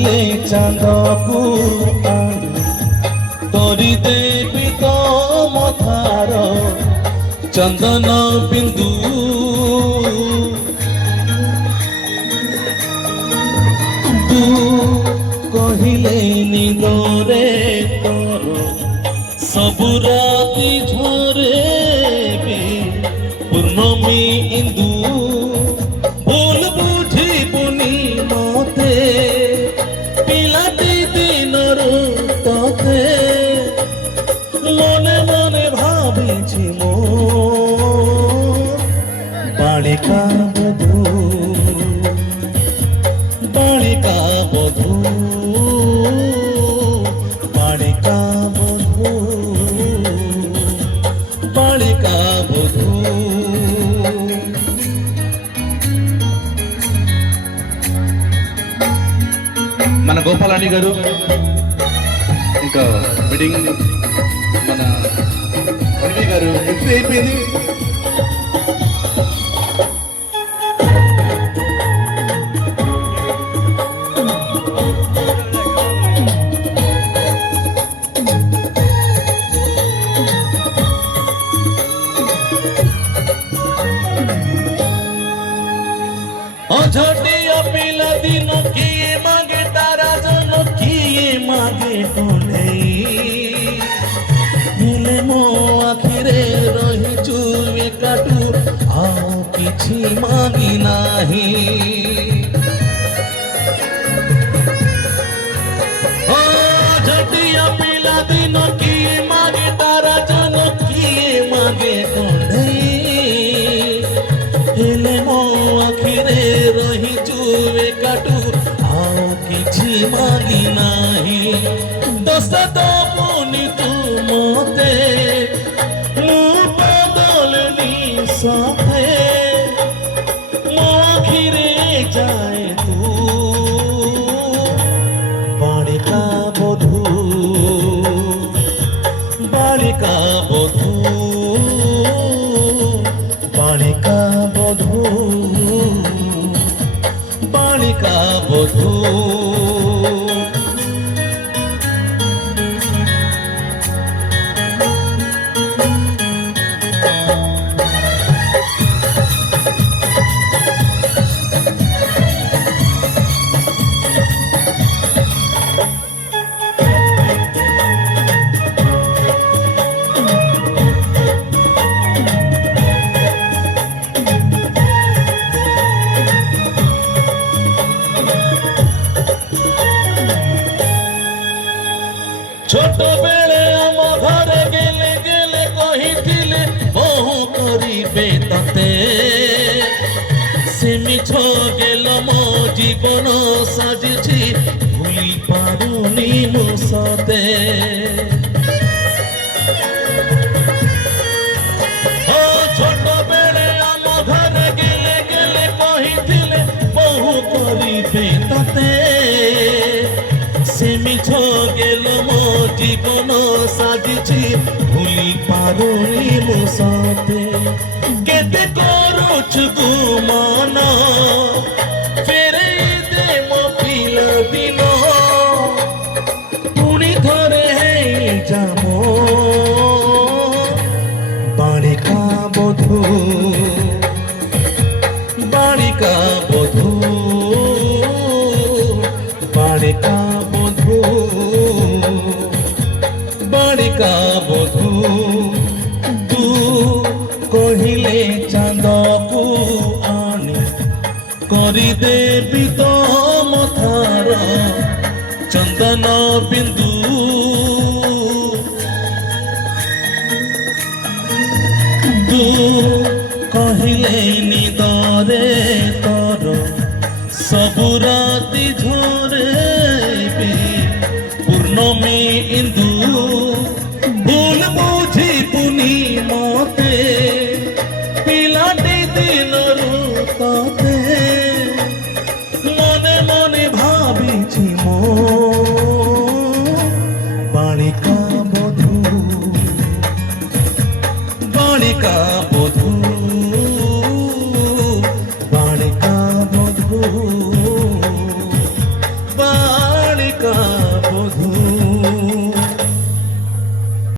କହିଲେ ଚାନ୍ଦକୁ କରିଦେବି ତମ ଧାର ଚନ୍ଦନ ବିନ୍ଦୁ ତୁ କହିଲେ ନିଦରେ ତୋର ସବୁ ରାତି ଝରେ ବି ପୂର୍ଣ୍ଣମୀ ଇନ୍ଦୁ ଭୁଲ ବୁଝିବୁନି ମତେ ପିଲାଟି ଦିନରୁ ତତେ মনে মনে ভাবিছি মো বালিকা বধূ বালিকা বধূ বালিকা বধূ বালিকা বধূ మన గోపాలాని గారు ఇంకా మీటింగ్ మన అనిల్ గారు ఎంట్రీ అయిపోయింది. ঝটিয়া পিলা দিন কিয়ে মাগে তারা জন কিয়ে মাগে কোনেই হেলে মো আখিরে রহিছু একাটু ଆଉ କିଛି ମାଗି ନାହିଁ ଝଟିଆ ପିଲା ଦିନ କିଏ ମାଗେ ତାରା জন କିଏ ମାଗେ କୋନେଇ ହେଲେ ମୋ ଆଖିରେ ରହିଛୁ ଏକାଟୁ ଆଉ କିଛି ମାଗି ନାହିଁ ଦୋଷ ଦବୁନି ତୁ ମତେ ମୁଁ ବଦଳିନି ସତେ ମୋ ଆଖିରେ ଯାଏ ତୁ ବାଳିକା ବଧୂ ବାଳିକା ବଧୂ বালিকা বধূ বালিকা বধূ ছোট বেলে আম ঘরে গেলে গেলে কহিছিলে বহু করিবে ততে সে মিছ গেল মো জীবন সাজিছি ভুলি পারুনি মু সতে ছোট বেলে আম ঘরে গেলে গেলে কহিছিলে বহু করিবে ততে সে মিছ গেল মো জীবন সাজিছি ভুলি পারুনি মো সতে কেতে করুছু তু মন ফেরাই দে মো পিলা দিন পুଣି থরে হেই যাম বালিকা বধূ বালিকা বধূ বালিকা বধূ বালিকা বধূ তু কহিলে চাঁদকু আনি କରିଦେବି ତମ ଧାର ଚନ୍ଦନ ବିନ୍ଦୁ ତୁ କହିଲେ ନିଦରେ ତୋର ସବୁ ରାତି ଝରେ ବି ପୂର୍ଣ୍ଣମୀ ଇନ୍ଦୁ ଭୁଲ ବୁଝିବୁନି ମତେ ପିଲାଟି ଦିନରୁ ତତେ মনে মনে ভাবিছি মো